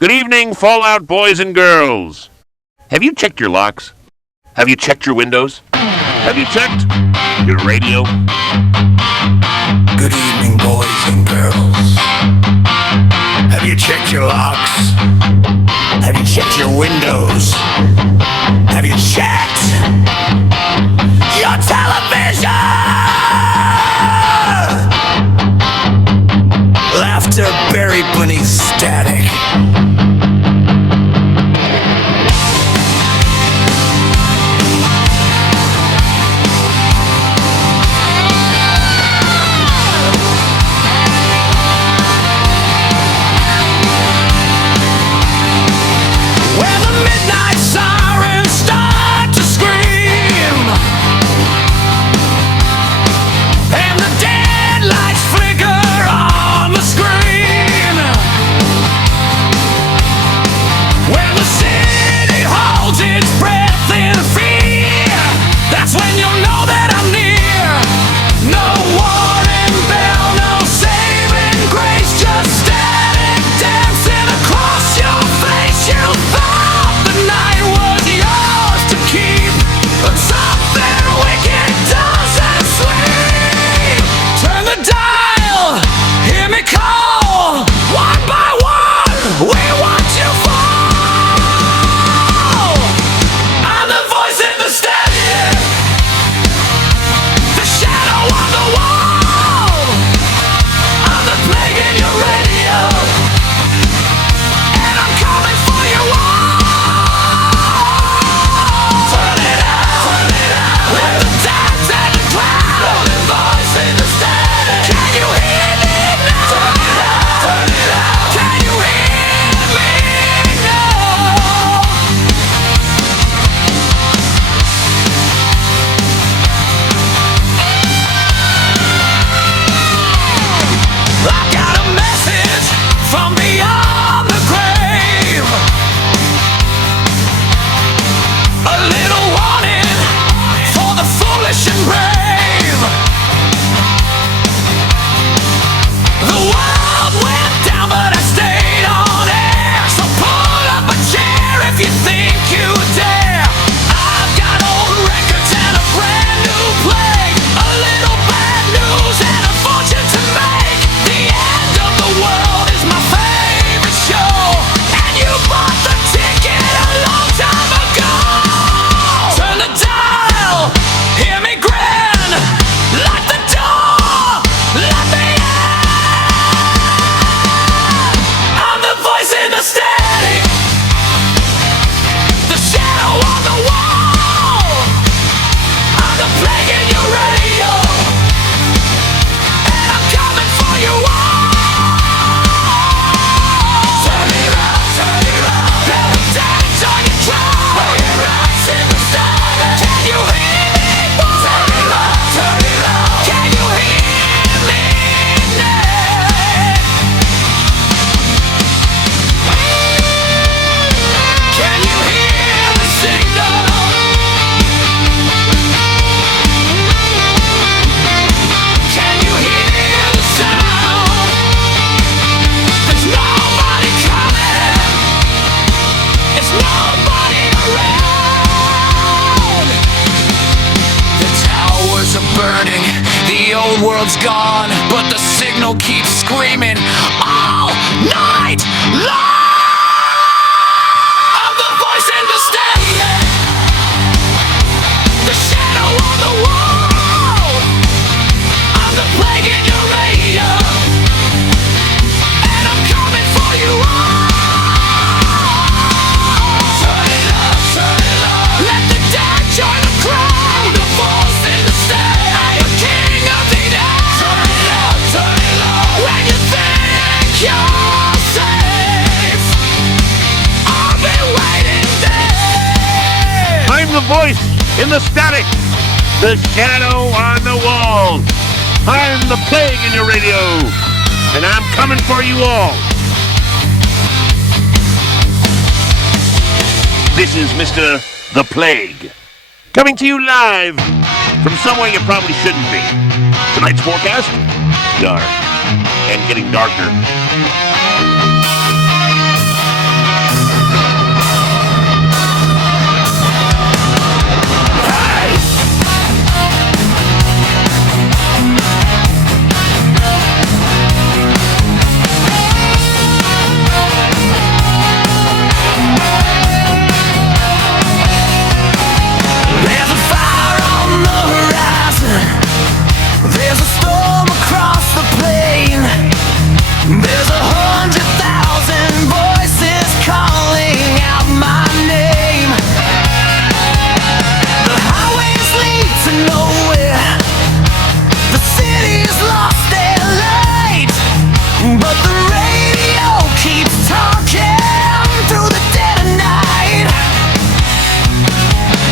Good evening, Fallout boys and girls. Have you checked your locks? Have you checked your windows? Have you checked your radio? Good evening, boys and girls. Have you checked your locks? Have you checked your windows? Have you checked your television? Laughter buried beneath static. World's gone, but the signal keeps screaming all night long. I'm the voice in the stadium, the shadow on the wall. I'm the plague in your radio, and I'm coming for you all. Turn it up, turn it up. Let the dead join the crowd. The voice in the stadium, I'm the king of the dead. Turn it up, turn it up. When you think you're safe, I'll be waiting there. I'm the voice in the static, the shadow on the wall. I'm the plague in your radio, and I'm coming for you all. This is Mr. The Plague, coming to you live from somewhere you probably shouldn't be. Tonight's forecast? Dark. And getting darker. There's a storm across the plain. There's 100,000 voices calling out my name. The highways lead to nowhere. The city's lost their light, but the radio keeps talking through the dead of night.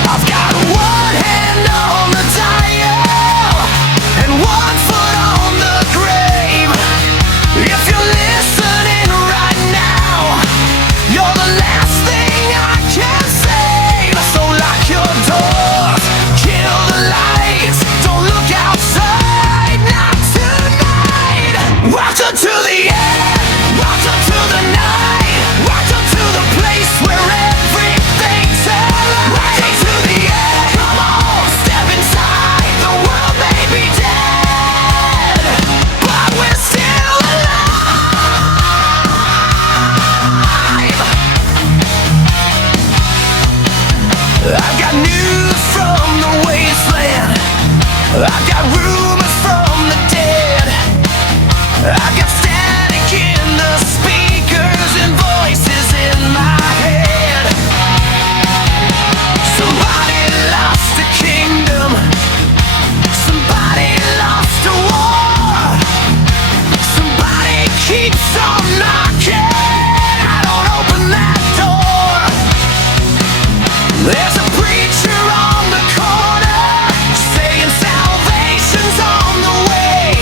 I've got one hand on the dial and 1 foot on the grave. If you're listening right now, you're the last thing I can save. So lock your doors, kill the lights, don't look outside, not tonight. Welcome to the end, welcome to the night, welcome to the place where everything's alright. Welcome to the end, come on, step inside. The world may be dead, but we're still alive. I've got news from the wasteland, I've got rumors from the dead, I've got static in the speakers and voices in my head. Somebody lost a kingdom, somebody lost a war, somebody keeps on knocking, I don't open that door. There's a preacher on the corner saying salvation's on the way.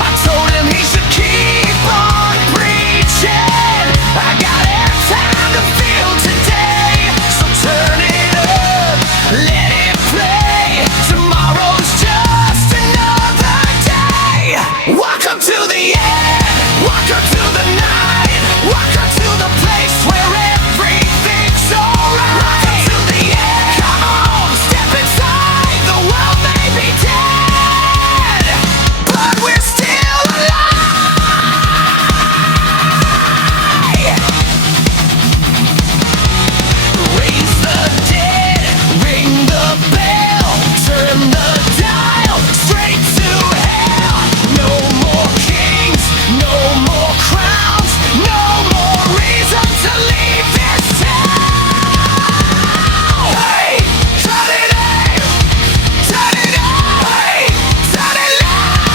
I told him he should keep on preaching. I got airtime to fill today, so turn it up, let it play. Tomorrow's just another day. Welcome to the end, welcome to the night, welcome to the place where everything's alright. Welcome to the end, come on, step inside. The world may be dead, but we're still alive. Raise the dead, ring the bell, turn the dial straight to hell. No more kings, no more crowns, no more reason to leave this town. Hey, turn it up, turn it up, hey, turn it up.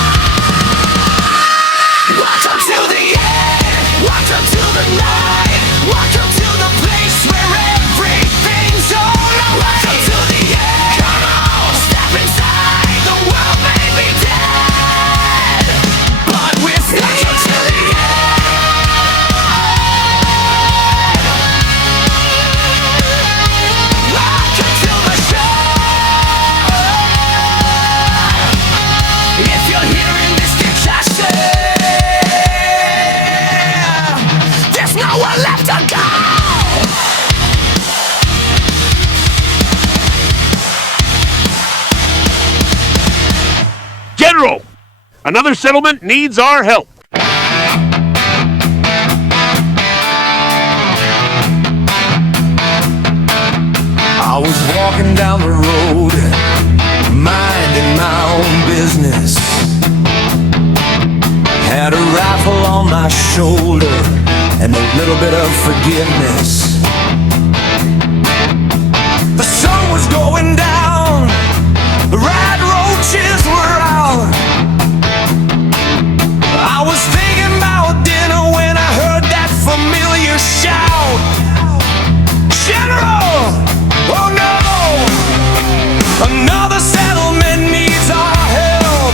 Welcome to the end, welcome to the night, welcome to the place where everything's alright. Welcome to the end, come on, step inside. The world may be dead, but we're still to the end. Welcome to the show. If you're hearing this discussion, there's nowhere left to go. General, another settlement needs our help. I was walking down the road, minding my own business. Had a rifle on my shoulder and a little bit of forgiveness. The sun was going down, the red roaches were out. I was thinking about dinner when I heard that familiar shout. General, oh no, another settlement needs our help.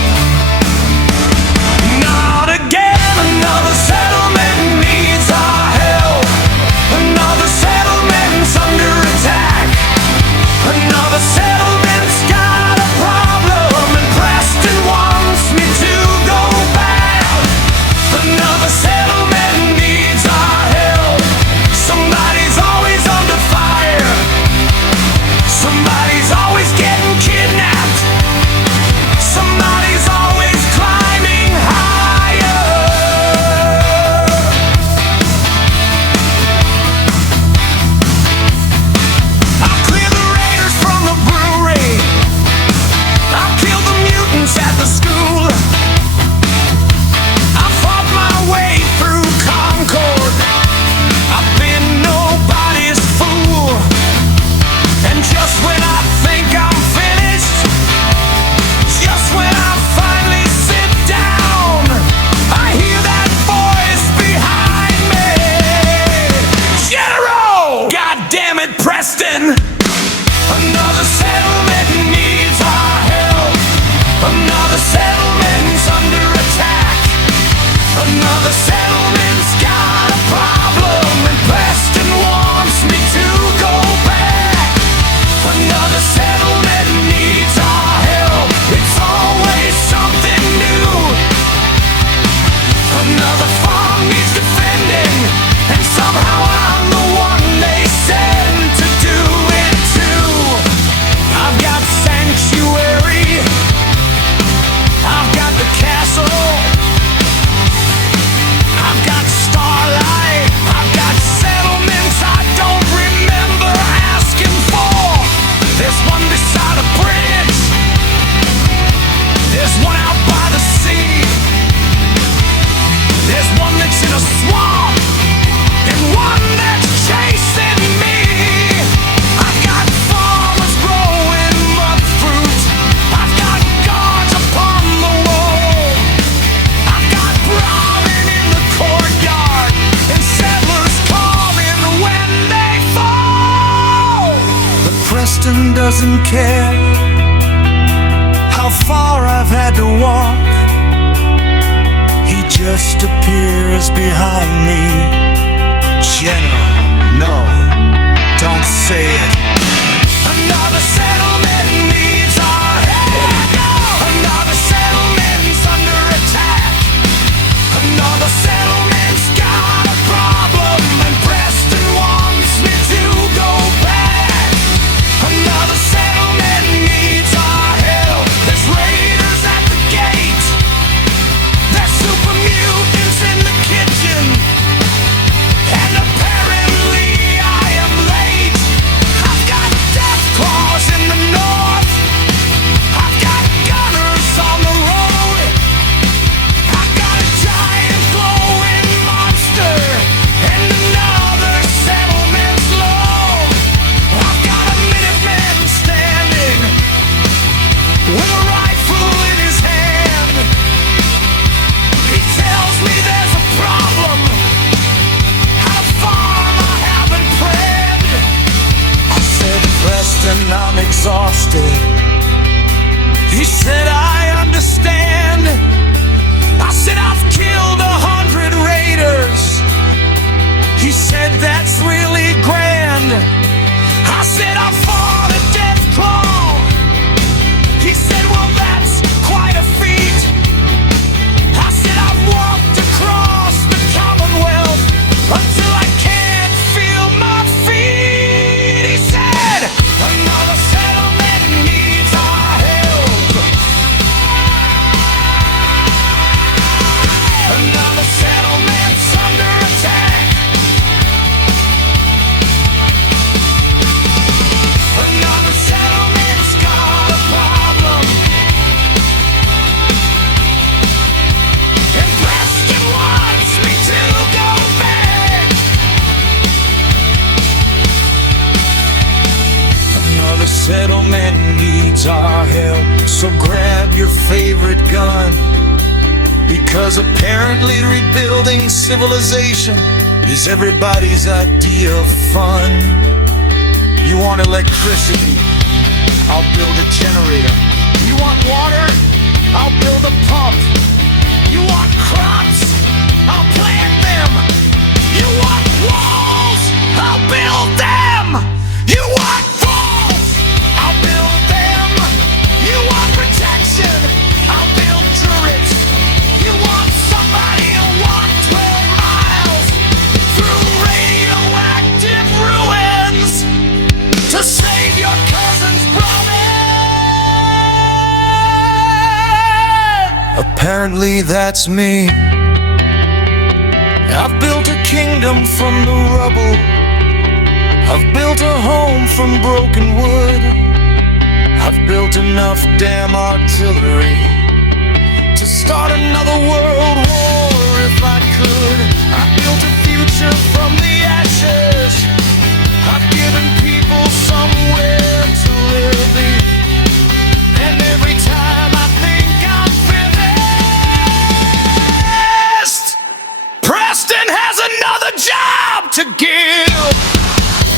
Not again, another settlement needs our help. Another settlement's under attack. Another settlement's got a problem. Another settlement's under attack. Another settlement's got a problem, and Preston wants me to go back. Another settlement needs our help. It's always something new. Another farm needs defending, and somehow I'm the one they send to do it too. I've got sanctuary, I've got the castle, I've got starlight, I've got settlements I don't remember asking for. There's one beside a bridge, there's one out by the sea, there's one that's in a swamp, and one that's chasing me. I've got farmers growing mud fruit, I've got guards upon the wall, I've got brahmin in the courtyard, and settlers calling when they fall. But Preston doesn't care how far I've had to walk. He just appears behind me. General, no, don't say it. Another settlement needs our help. Another settlement's under attack. Another settlement's got a problem, and Preston wants me to go back. Another settlement needs our help. There's raiders at the gate, there's super mutants in the kitchen, and apparently I am late. I've got death claws in the north, I've got gunners on the road, I've got a giant glowing monster, and another settlement's low. I've got a Minuteman standing with a rifle in his hand. He tells me there's a problem at a farm I haven't planned. I said, Preston, I'm exhausted. He said, I understand. I said, I've killed 100 raiders. He said, that's really grand. I said, I fought a death claw. He said, well, that's quite a feat. I said, I've walked across the Commonwealth until I can't feel my feet. He said, another settlement needs our help. Another settlement's under attack. Another settlement's got a problem, and Preston wants me to go back. Another settlement needs our help, so grab your favorite gun, because apparently rebuilding civilization is everybody's idea of fun. You want electricity? I'll build a generator. You want water? I'll build a pump. You want crops? I'll plant them. You want walls? I'll build them. You want walls? I'll build them. You want protection? I'll build turrets. You want somebody to walk 12 miles through radioactive ruins to save your cousin's brother? Apparently that's me. I've built a kingdom from the rubble. I've built a home from broken wood. I've built enough damn artillery to start another world war if I could. I built a future from the ashes. I've given people somewhere to live, and every time I think I'm finished, Preston has another job to give.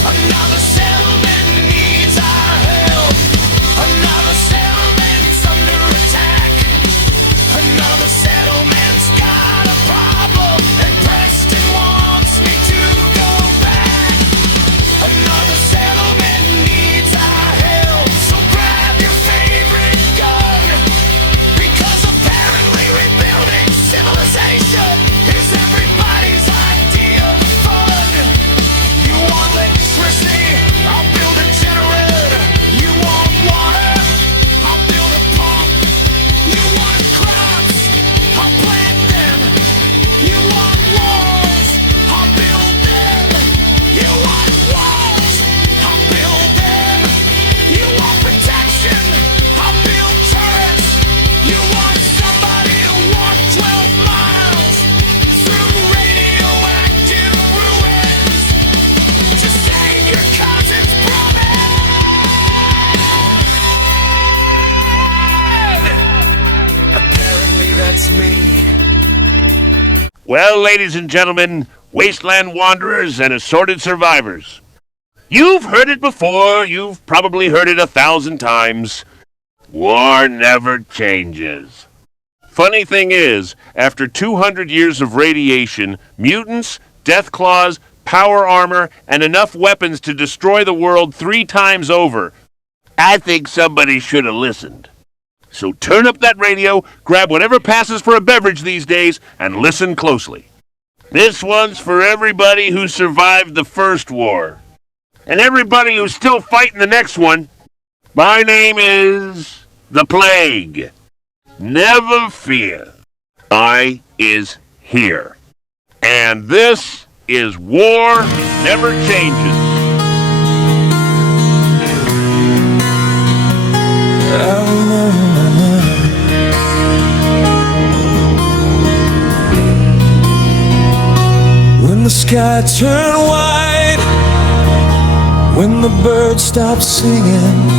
Another settlement needs our help. Another settlement's under attack. it's me. Well, ladies and gentlemen, wasteland wanderers and assorted survivors, you've heard it before. You've probably heard it 1,000 times. War never changes. Funny thing is, after 200 years of radiation, mutants, death claws, power armor, and enough weapons to destroy the world 3 times over, I think somebody should have listened. So turn up that radio, grab whatever passes for a beverage these days, and listen closely. This one's for everybody who survived the first war, and everybody who's still fighting the next one. My name is the Plague. Never fear, I is here. And this is War Never Changes. When the sky turned white, when the birds stopped singing,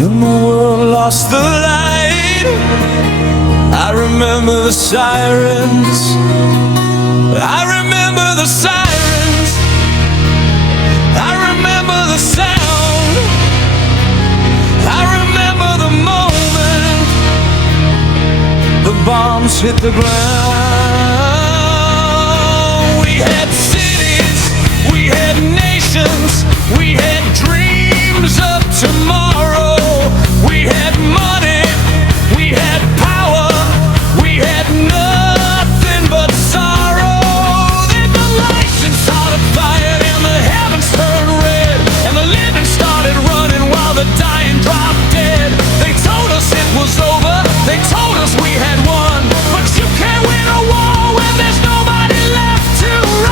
and the world lost the light, I remember the sirens. I remember the sirens. I remember the sound. I remember the moment the bombs hit the ground. We had cities, we had nations, we had dreams of tomorrow. We had money, we had power, we had nothing but sorrow. Then the lightning started firing and the heavens turned red, and the living started running while the dying dropped dead. They told us it was over, they told us we had won, but you can't win a war when there's nobody left to run.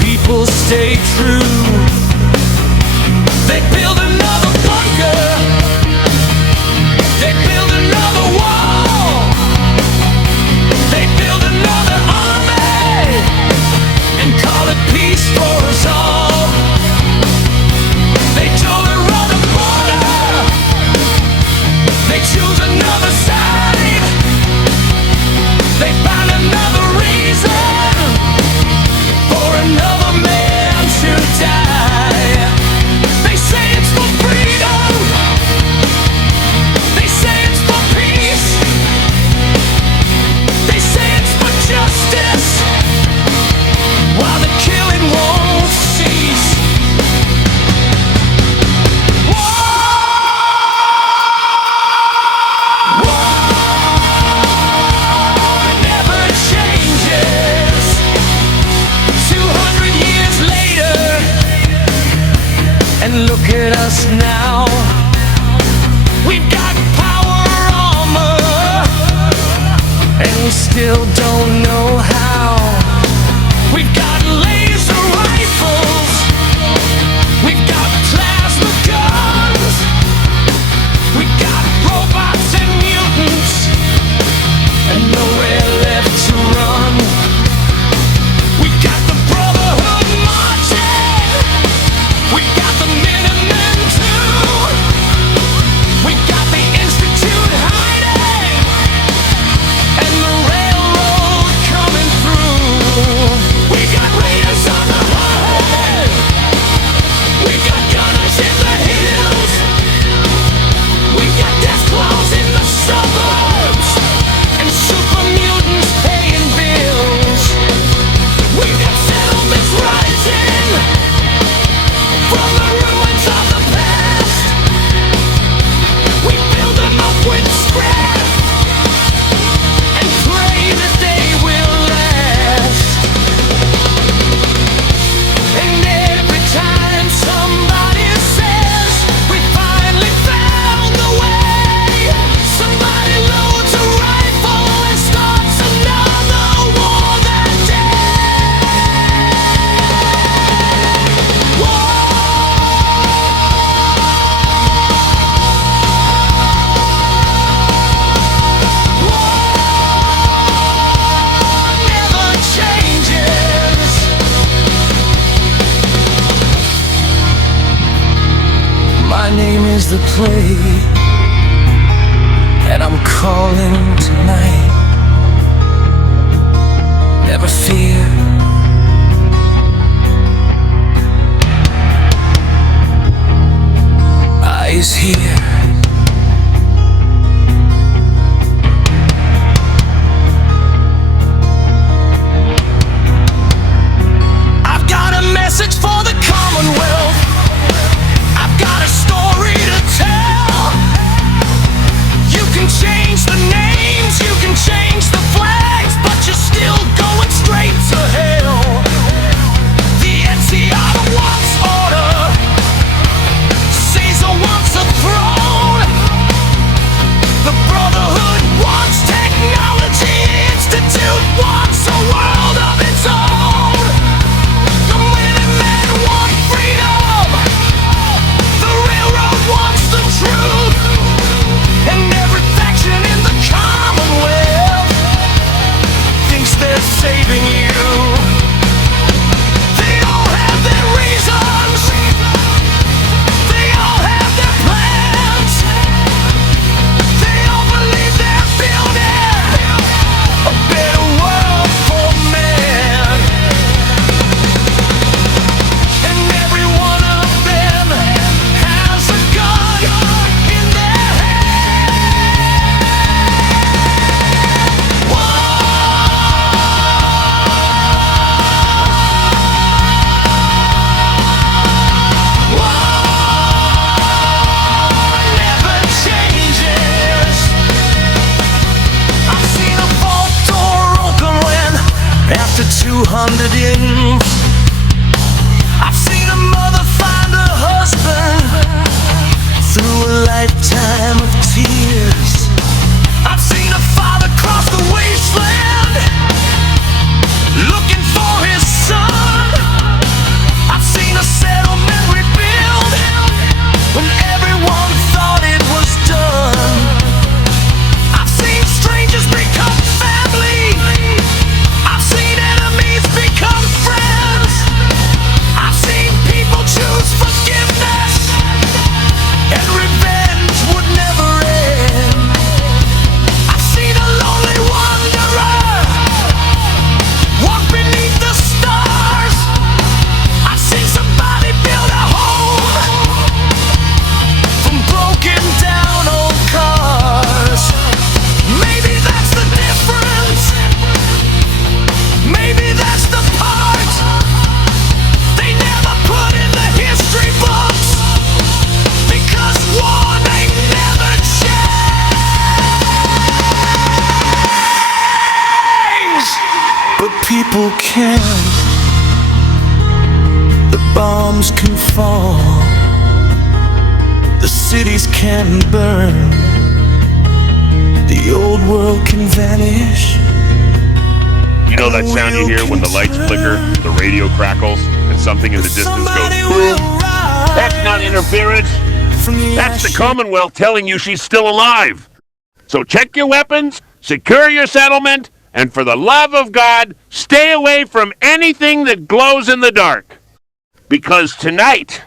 People stay true. They build another bunker. They build another wall. They build another army and call it peace for us all. They told her on the border. They choose another side. They find another reason for another man to die. They say it's for freedom. They say it's for peace. They say it's for justice, while the killing won't cease. War never changes. 200 years later, and look at us now. We've got power armor, and we still don't know how. We've got laser rifles, we've got plasma guns, we've got robots and mutants, and nowhere left to run. We got the Brotherhood marching. We got the Minutemen too. is the play, and I'm calling tonight. Never fear. Eyes here. I've got a message for the Commonwealth. I've got a story to tell. You can change the names, you can change the flags, but you're still going straight to hell. The NCR wants order, Caesar wants a throne. The Brotherhood wants technology, Institute wants a world of its own. The Minutemen want freedom, the railroad wants the truth, and every faction in the Commonwealth thinks they're saving you. They all have their reasons, they all have their plans, they all believe they're building a better world for man. And every one of them has a gun in their hand. Never changes. I've seen a vault door open when after 200 years. I've seen a mother find a husband through a lifetime of tears. I've seen a father cross the wasteland looking for his son. I've seen a settlement rebuild when everyone thought it was done. I've seen strangers become family, I've seen enemies become friends. I've seen people choose forgiveness, and revenge would never end. I've seen a lonely wanderer walk beneath the stars. I've seen somebody build a home from broken down old cars. Maybe that's the difference, maybe that's the part they never put in the history books, because war they never change. But people can, the bombs can fall, the cities can burn, the old world can vanish. You know that sound you hear when the lights flicker, the radio crackles, and something in the distance goes Somebody boom? will rise That's not interference. from the That's the ashes. Commonwealth telling you she's still alive. So check your weapons, secure your settlement, and for the love of God, stay away from anything that glows in the dark. Because tonight,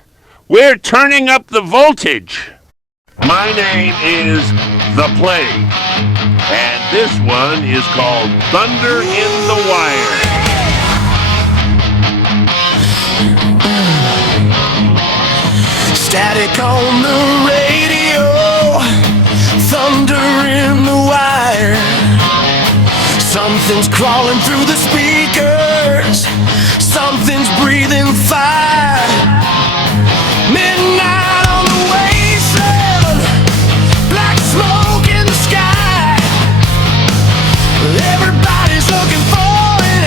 we're turning up the voltage. My name is The Plague, and this one is called Thunder in the Wire. Static on the radio, thunder in the wire. Something's crawling through the speakers, something's breathing fire. Midnight on the wasteland, black smoke in the sky. Everybody's looking for an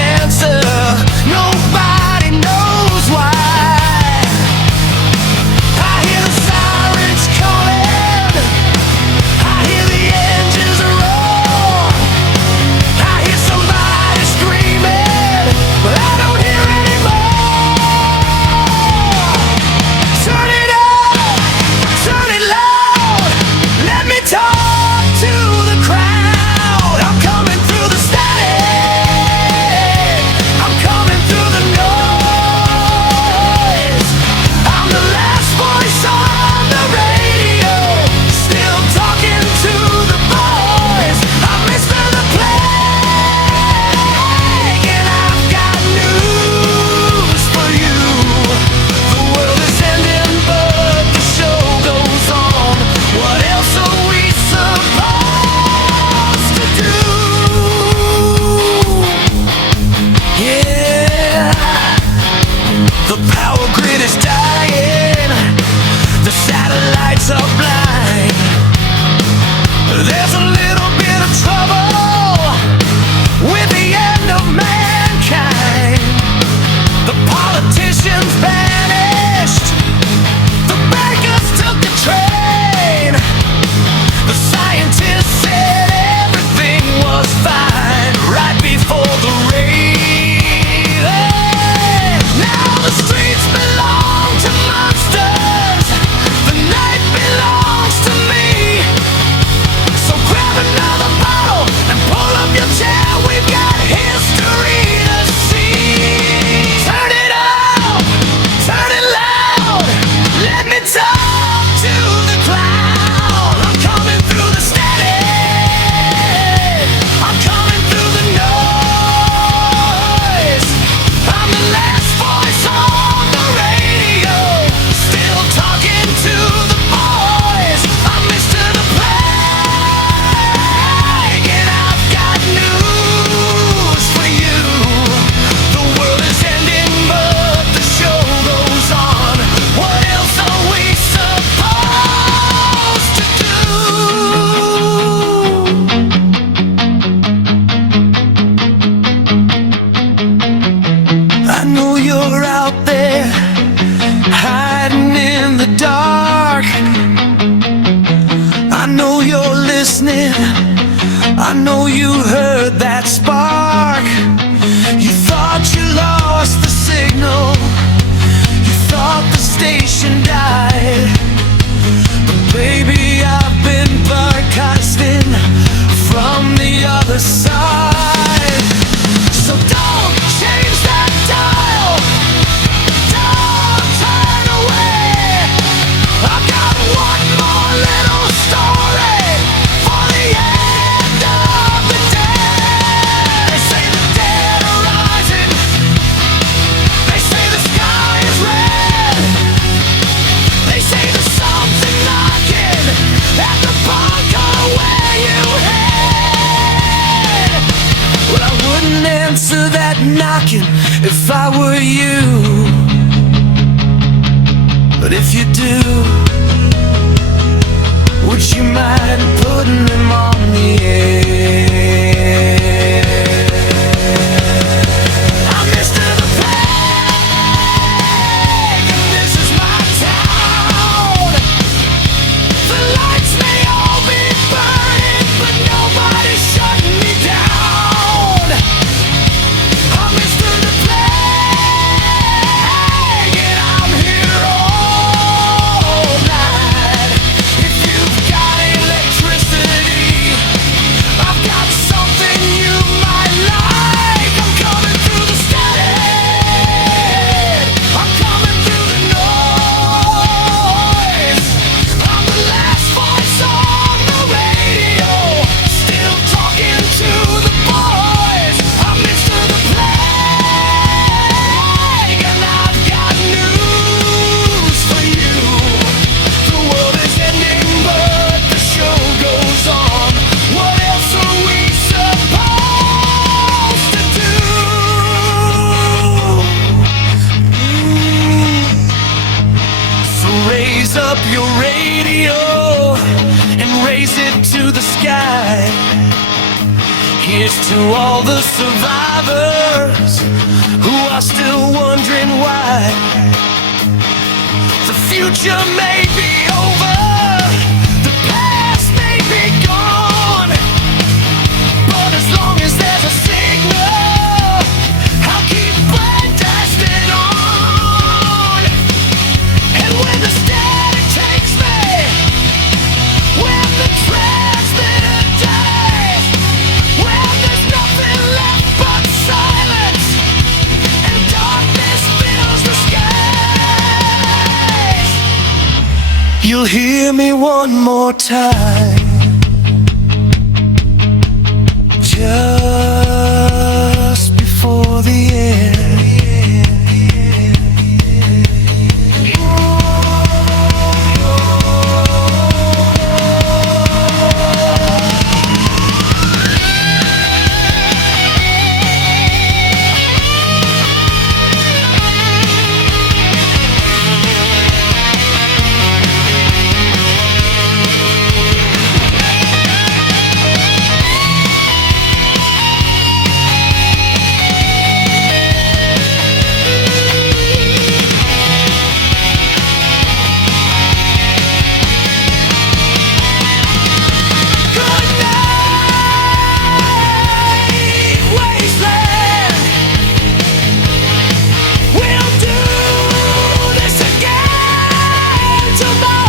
know you heard that spark. You thought you lost the signal. You thought the station died. But baby, I've been broadcasting from the other side. So don't change that dial. Don't turn away. I've got one more little story for the end of the day. They say the dead are rising. They say the sky is red. They say there's something knocking at the bunker where you hid. Well, I wouldn't answer that knocking if I were you. But if you do, would you mind putting them on the air? I'm Mr. the Plague, and this is my town. The lights may all be burning, but nobody's shutting me down. I'm Mr. the Plague, and I'm here all night. If you've got electricity, I've got something you might like. I'm coming through the static. I'm coming through the noise. I'm the last voice on the radio, still talking to the boys. I'm Mr. the Plague, and I've got news for you. The world is ending, but the show goes on. What else are we supposed to do? So raise up your radio and raise it to the sky. Here's to all the survivors who are still wondering why. The future may be over, the past may be gone, but as long as there's a signal, I'll keep broadcasting on. And when the static takes me, when the transmitter dies, when there's nothing left but silence and darkness fills the skies, you'll hear me one more time, just before the end. Good night, wasteland. We'll do this again tomorrow.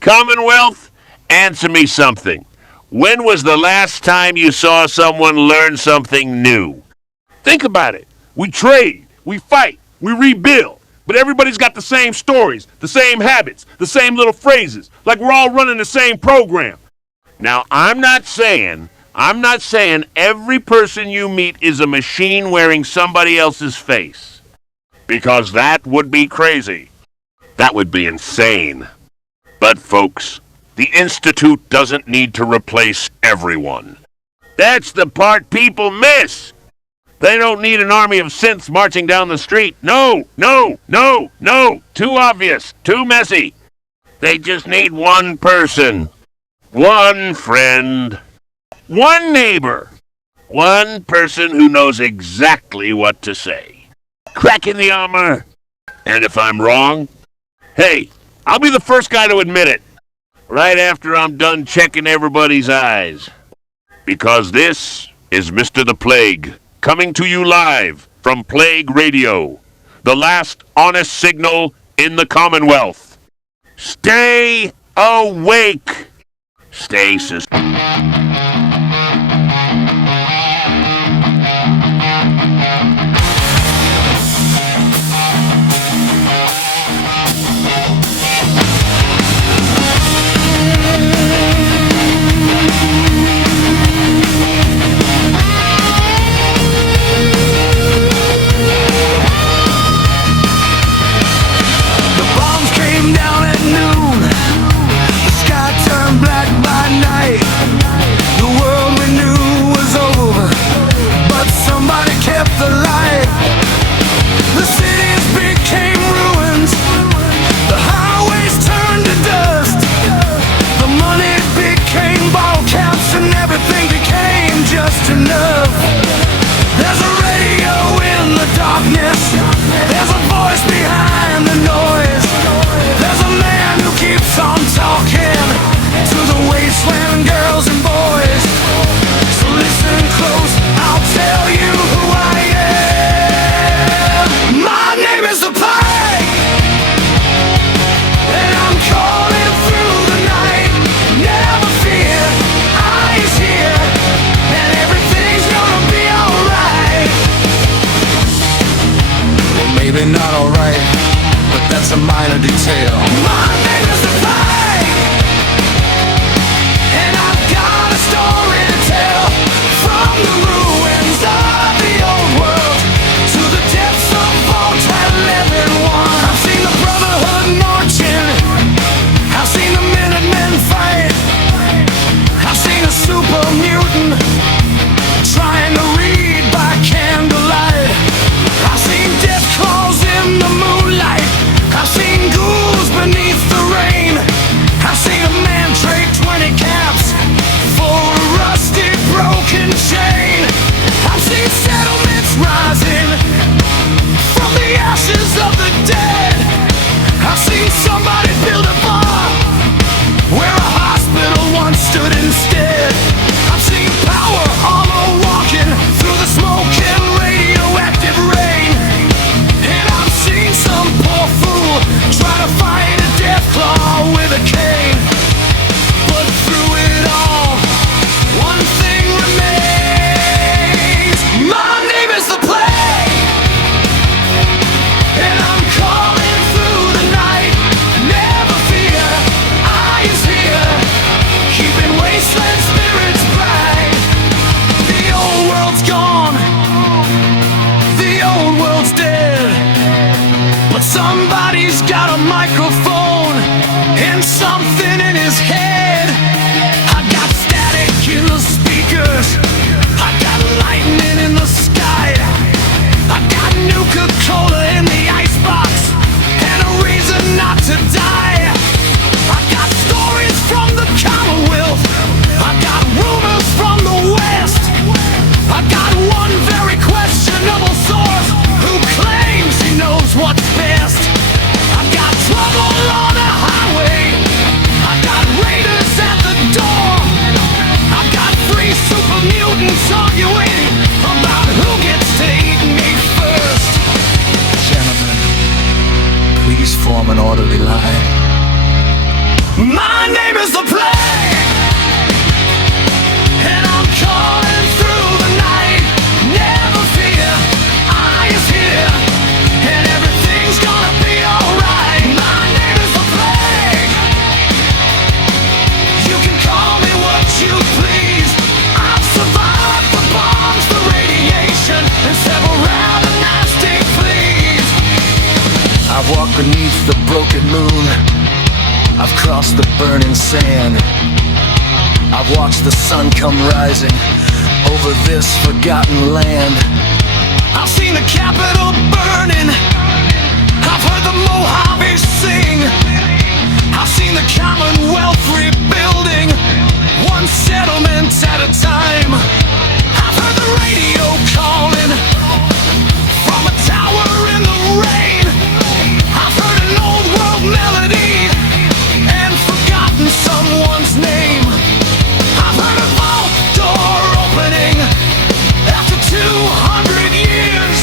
Commonwealth, answer me something. When was the last time you saw someone learn something new? Think about it. We trade, we fight, we rebuild, but everybody's got the same stories, the same habits, the same little phrases, like we're all running the same program. Now, I'm not saying every person you meet is a machine wearing somebody else's face, because that would be crazy. That would be insane. But folks, the Institute doesn't need to replace everyone. That's the part people miss. They don't need an army of synths marching down the street. No, no, no, no. Too obvious, too messy. They just need one person, one friend, one neighbor, one person who knows exactly what to say. Crack in the armor. And if I'm wrong, hey, I'll be the first guy to admit it, right after I'm done checking everybody's eyes. Because this is Mr. the Plague, coming to you live from Plague Radio, the last honest signal in the Commonwealth. Stay awake. Stay enough. There's a radio in the darkness. There's a voice behind the noise. There's a man who keeps on talking to the wasteland girls and boys. So listen close, I'll tell you who I am. My name is the Plague, and I'm calling through the night. Never fear, I is here, and everything's gonna be alright. Well, maybe not alright, but that's a minor detail. My name is the Plague, and I've got a story to tell. From the ruins of the old world to the depths of Vault 11-1. I've seen the Brotherhood marching, I've seen the Minutemen fight, I've seen a super mutant trying to read by candlelight. I've seen death claws in the moonlight, I've seen ghouls beneath the rain, I've seen a man trade 20 caps for a rusty broken chain. I've seen settlements rising from the ashes of the dead. I've seen somebody build a bar where a hospital once stood instead. I've seen power armor walking through the smoking radioactive rain. And I've seen some poor fool try to fight a death claw with a cane. But through it all, one thing remains. My name is the Plague, and I'm calling through the night. Never fear, I is here, keeping wasteland spirits bright. The old world's gone, the old world's dead, but somebody's got a microphone and something in his head. I got static in the speakers, I got lightning in the sky, I got Nuka-Cola in the icebox, and a reason not to die. I got stories from the Commonwealth, I got rumors from the West, I got one very questionable source who claims he knows what's best. I got trouble on the highway, I got raiders at the door, I got 3 super mutants arguing about who gets to eat me first. Gentlemen, please form an orderly line. My name is the Plague, and I'm calling through the night. Never fear, I is here, and everything's gonna be alright. My name is the Plague, you can call me what you please. I've survived the bombs, the radiation, and several rather nasty fleas. I've walked beneath the broken moon, I've crossed the burning sand, I've watched the sun come rising over this forgotten land. I've seen the Capitol burning. I've heard the Mojaves sing. I've seen the Commonwealth rebuilding, one settlement at a time. I've heard the radio calling from a tower in the rain. I've heard an old world melody and forgotten someone's name. I've heard a vault door opening after 200 years.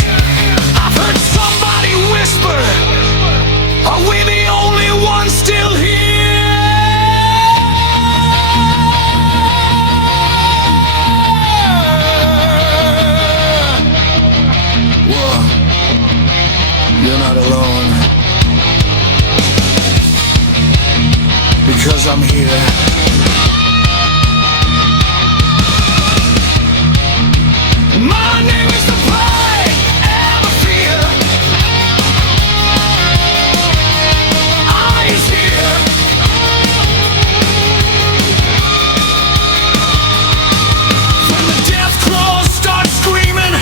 I've heard somebody whisper, are we the only ones still here? Whoa. You're not alone, because I'm here. My name is the plague, ever fear. I is here. When the death claws start screaming,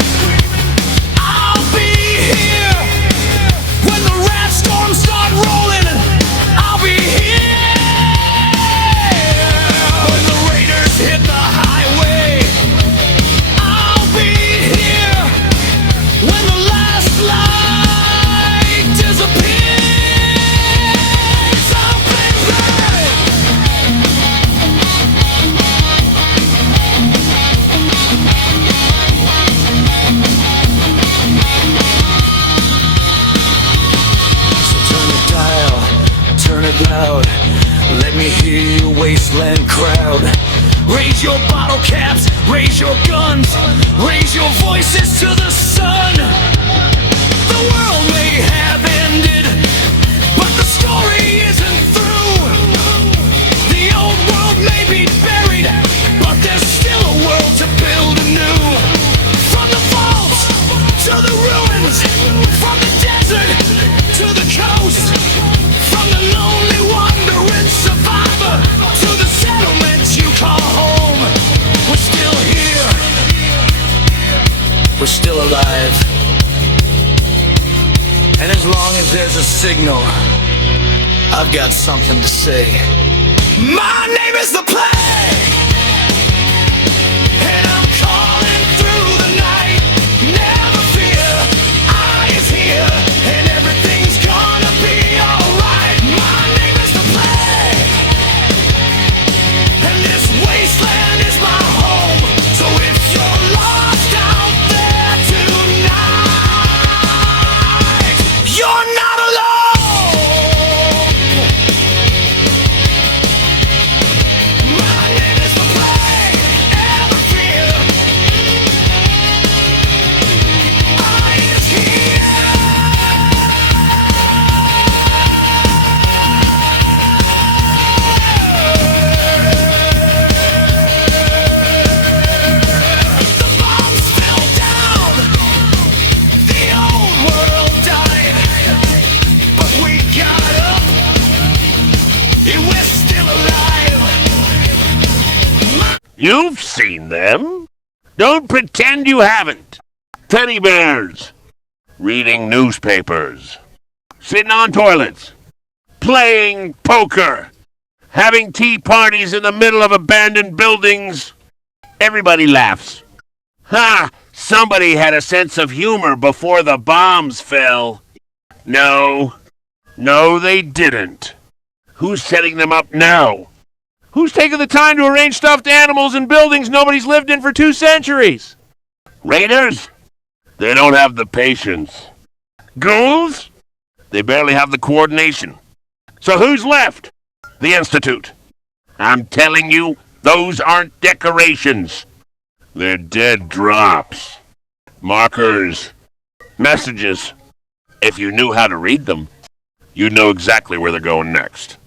I'll be here. When the rat storms start rolling, I'll be here. When the raiders hit the highway, I'll be here. When the last light disappears, I'll be there. So turn the dial, turn it loud. Let me hear you, wasteland crowd. Raise your bottle caps, raise your guns, raise your voices to the sun. The world may have ended, but the story isn't through. The old world may be buried, but there's still a world to build anew. From the vaults to the ruins, from the desert to the coast, from the lonely wandering survivor to the settlements you call home. We're still here, we're still alive. And as long as there's a signal, I've got something to say. My name is the plague, and I'm calling through the night. Never fear, I is here, and everything's gonna be alright. My name is the plague, and this wasteland is my home. So if you're lost out there tonight, you're not alone. My name is the plague, ever fear. I is here. The bombs fell down, the old world died, but we got up, and we're still alive. You've seen them. Don't pretend you haven't. Teddy bears, reading newspapers, sitting on toilets, playing poker, having tea parties in the middle of abandoned buildings. Everybody laughs. Ha! Somebody had a sense of humor before the bombs fell. No, they didn't. Who's setting them up now? Who's taking the time to arrange stuffed animals in buildings nobody's lived in for 2 centuries? Raiders? They don't have the patience. Ghouls? They barely have the coordination. So who's left? The Institute. I'm telling you, those aren't decorations. They're dead drops. Markers. Messages. If you knew how to read them, you'd know exactly where they're going next.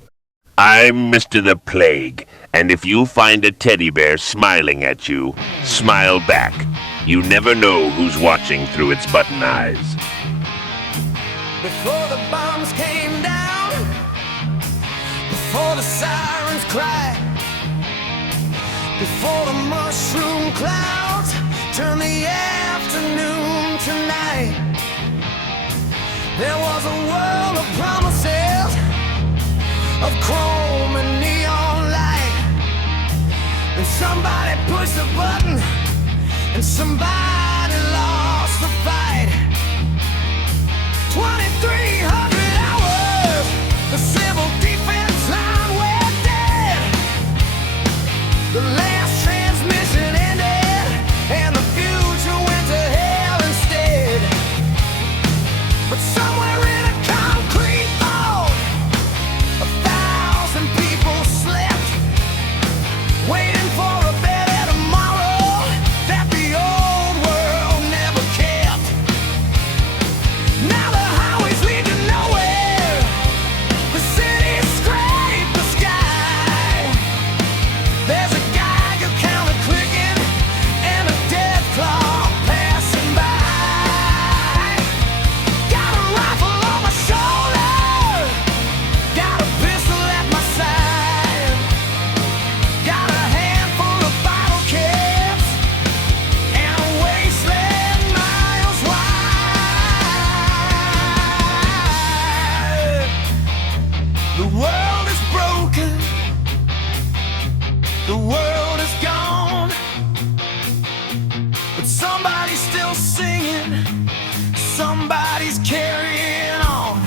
I'm Mr. the Plague, and if you find a teddy bear smiling at you, smile back. You never know who's watching through its button eyes. Before the bombs came down, before the sirens cried, before the mushroom clouds turned the afternoon to There was a world of promises, of chrome and neon light. And somebody pushed a button, and somebody lost the fight. 2,300 hours, the civil defense line went dead. The last transmission ended, and the future went to hell instead. But somewhere in a concrete vault, 1,000 people slept, waiting for a better tomorrow that the old world never kept. Now the highways lead to nowhere, the cities scrape the sky. There's a Geiger counter clicking and a death clock passing by. Got a rifle on my shoulder, got a pistol at my side, got a handful of bottle caps and a wasteland miles wide. The world is broken, the world is gone, but somebody's still singing, somebody's carrying on.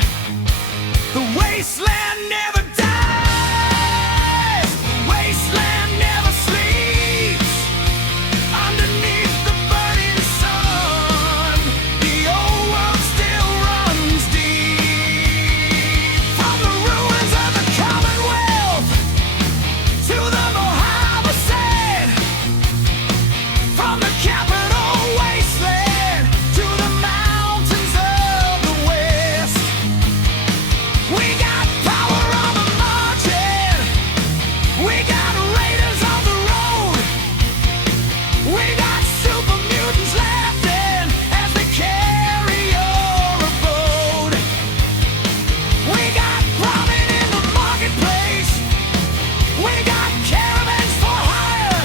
The wasteland never dies, the wasteland never sleeps. Underneath the burning sun, the old world still runs deep. From the ruins of the Commonwealth to the Mojave sand, from the capital wasteland to the mountains of the west. We got power on the margin, we got raiders on the road, we got super mutants laughing as they carry your abode. We got ramen in the marketplace, we got caravans for hire,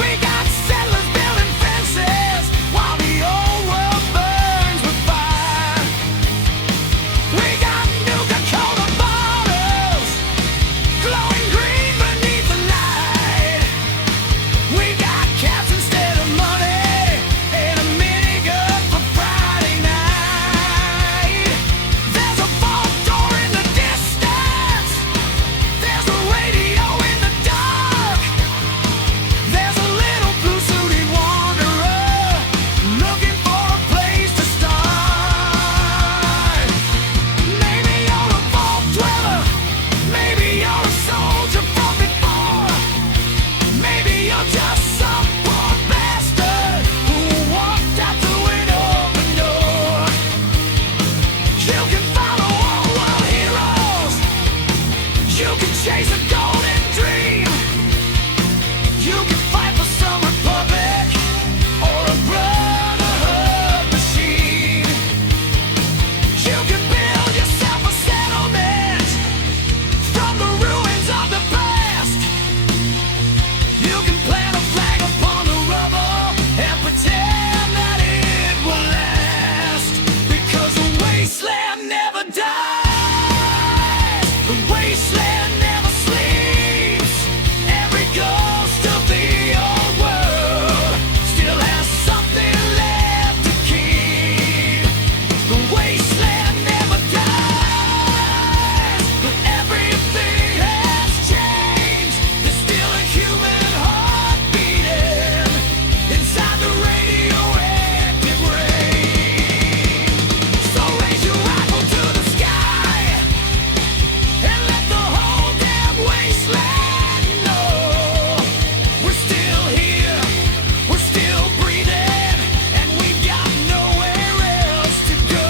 we got settlers building fences while the old world burns with fire. We got Nuka-Cola bottles glowing green beneath the light. We got caps instead of money and a minigun for Friday night. There's a vault door in the distance, there's a radio in the dark, there's a little blue-suited wanderer looking for a place to start. Maybe you're a vault dweller, maybe you're a soldier from before, maybe you're just some poor bastard who walked out the window open door. You can follow old world heroes, you can chase a golden dream, you can fight for some republic or a brotherhood machine. You can build yourself a settlement from the ruins of the past. You can plant a flag upon the rubble and pretend that it will last. Because the wasteland never dies, the wasteland never sleeps. Every ghost of the old world still has something left to keep. The wasteland never dies, but everything has changed. There's still a human heart beating inside the radioactive rain. So raise your rifle to the sky and let the whole damn wasteland know we're still here, we're still breathing, and we got nowhere else to go.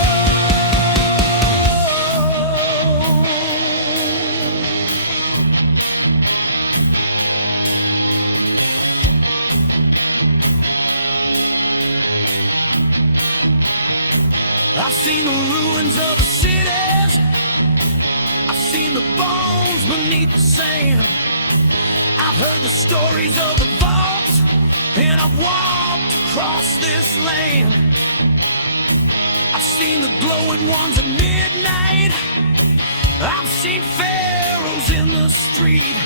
I've seen the ruins of the cities, I've seen the bones beneath the sand, I've heard the stories of the vaults, and I've walked across this land. I've seen the glowing ones at midnight. I've seen pharaohs in the street.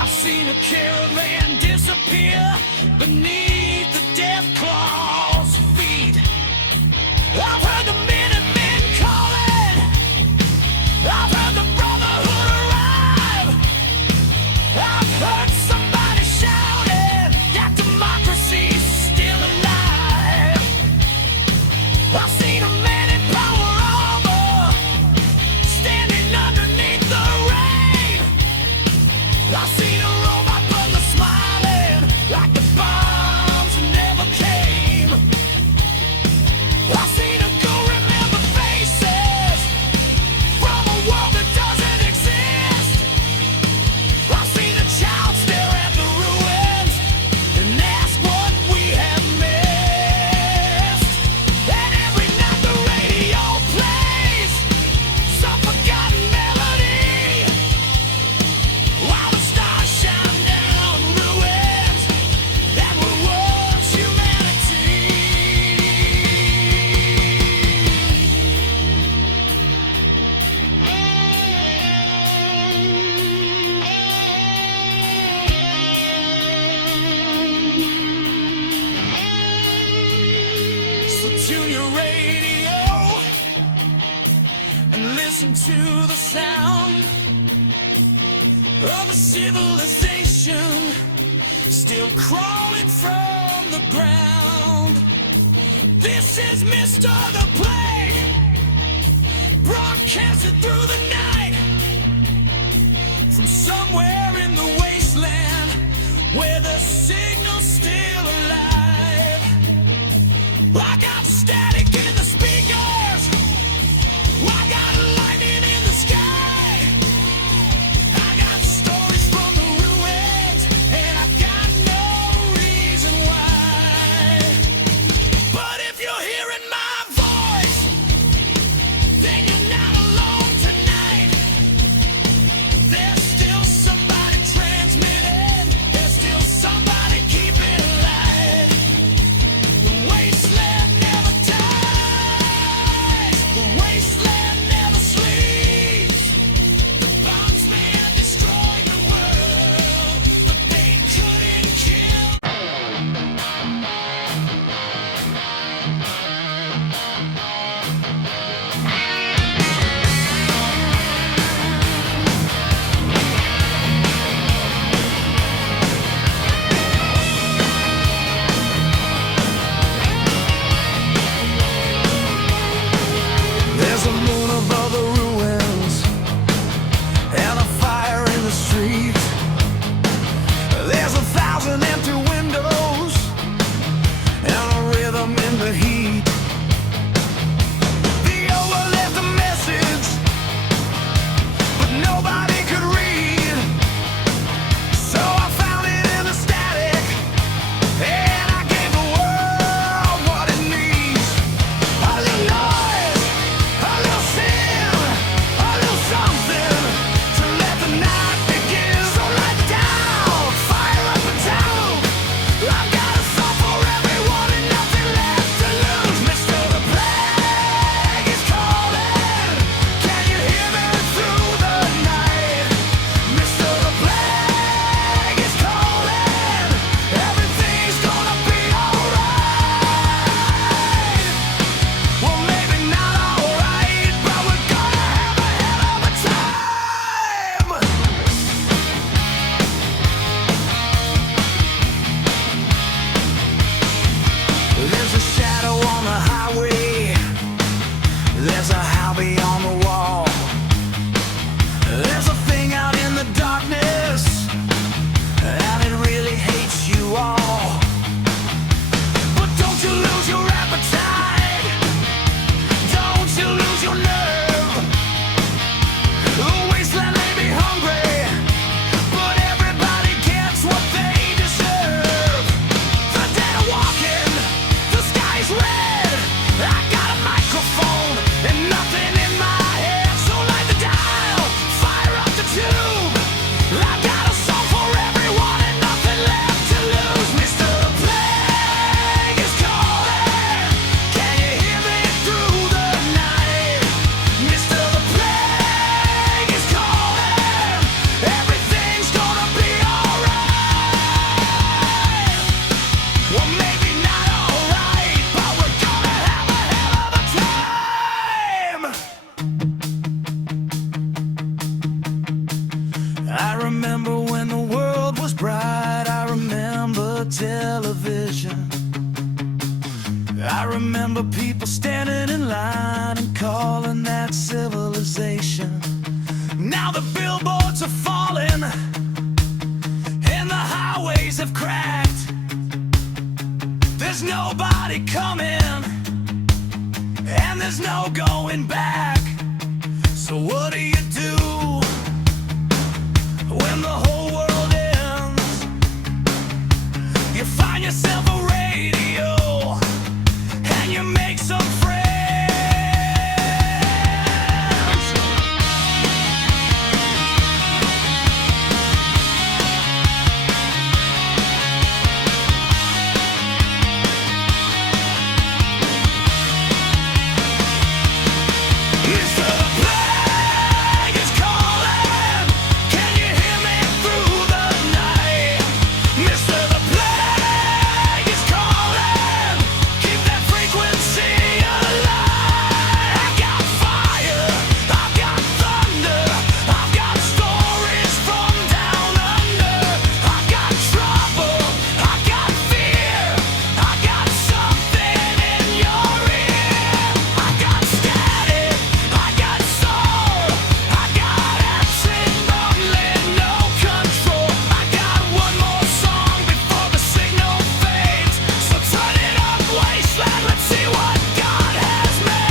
I've seen a caravan disappear beneath the death claw's feet. I've heard the Minutemen calling. I've heard the Brotherhood arrive. I've heard somebody shouting that democracy's still alive. I've seen a man in power armor standing underneath the rain. I've seen a robot butler smiling like the bombs never came. I've seen a go remember faces from a world that doesn't exist. I've seen a child stare at the ruins and ask what we have missed. And every night the radio plays some forgotten melody while the stars shine down ruins that were once humanity. So tune your radio and listen to the sound of a civilization still crawling from the ground. This is Mr. the Plague, broadcasted through the night from somewhere in the wasteland where the signal's still alive. I got static in the speakers. I got lightning in the sky. I got stories from the ruins, and I've got no reason why. But if you're hearing my voice, then you're not alone tonight. There's still somebody transmitting. There's still somebody keeping I remember when the world was bright. I remember television. I remember people standing in line and calling that civilization. Now the billboards are falling and the highways have cracked. There's nobody coming and there's no going back. So what do you do when the whole world ends? You find yourself a radio and you make some friends. Mr. Plague is calling. Can you hear me through the night? Mr. The Plague is calling. Keep that frequency alive. I got fire, I've got thunder, I've got stories from down under. I've got trouble, I've got fear, I got something in your ear. I got static, I got soul, I got absolutely no control. I got one more song before the signal fades. So turn it up, wasteland, let's see what God has made.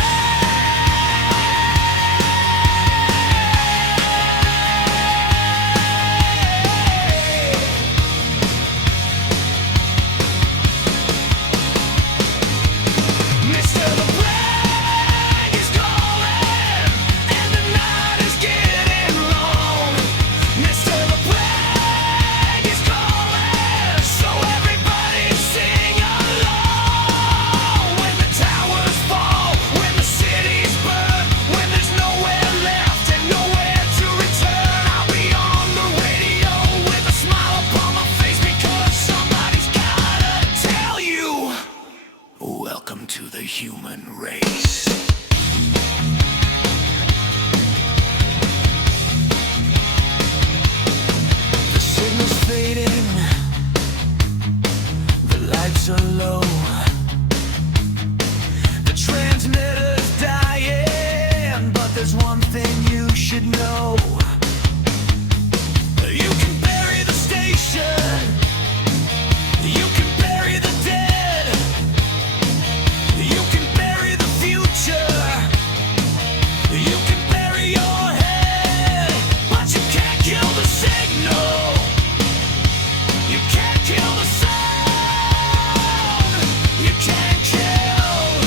Mr. The Plague is calling, and the night is getting long. Mr. The Plague is calling, so everybody sing along. When the towers fall, when the cities burn, when there's nowhere left and nowhere to return, I'll be on the radio with a smile upon my face, because somebody's gotta tell you, welcome to the human race. The signal's fading, the lights are low, the transmitter's dying, but there's one thing you should know. You can bury the station, you can bury the dead, you can bury the future, you can bury your head, but you can't kill the signal, you can't kill the sound, you can't kill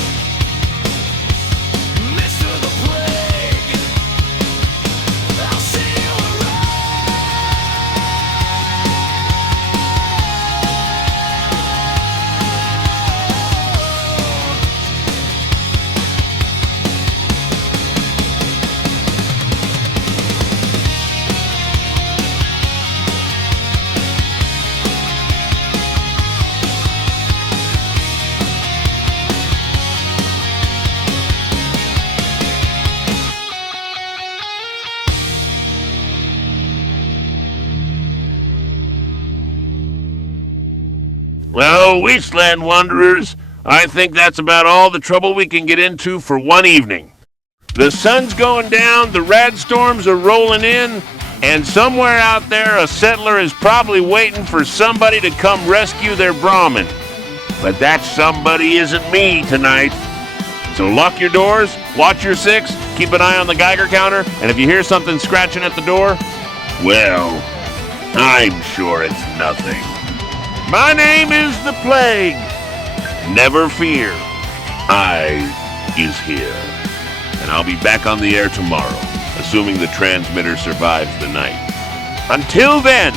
Mr. The Plague. I'll see you around. Well, wasteland wanderers, I think that's about all the trouble we can get into for one evening. The sun's going down, the rad storms are rolling in, and somewhere out there a settler is probably waiting for somebody to come rescue their Brahmin. But that somebody isn't me tonight. So lock your doors, watch your six, keep an eye on the Geiger counter, and if you hear something scratching at the door, well, I'm sure it's nothing. My name is the Plague. Never fear, I is here. And I'll be back on the air tomorrow, assuming the transmitter survives the night. Until then,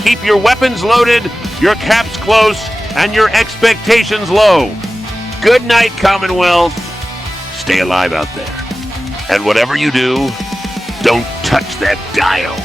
keep your weapons loaded, your caps close, and your expectations low. Good night, Commonwealth. Stay alive out there. And whatever you do, don't touch that dial.